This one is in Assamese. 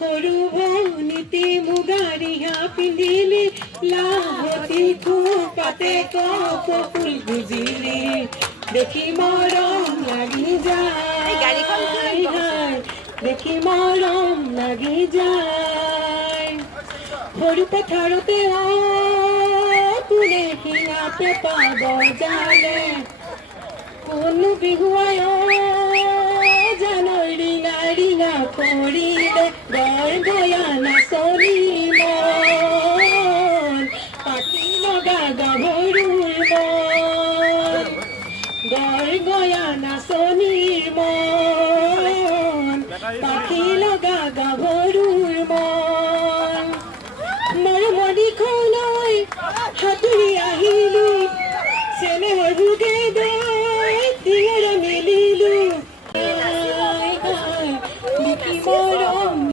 সৰু ভনীতি মুগাৰিহা পিন্ধিলি লাহতি খোপাতে কপৌফুল গুজিলি দেখি মৰম লাগি যায় দেখি মৰম লাগি যায় সৰু পথাৰতে কোনে শিঙা পেপা বজালে কোনো বিহুৱাই জানৰ ৰিঙা ৰিঙা কৰিলে গৰ গয়া নাচনি মন পাখি লগা গাভৰুৰ মন গৰ গয়া নাচনি মন পাখি লগা গাভৰু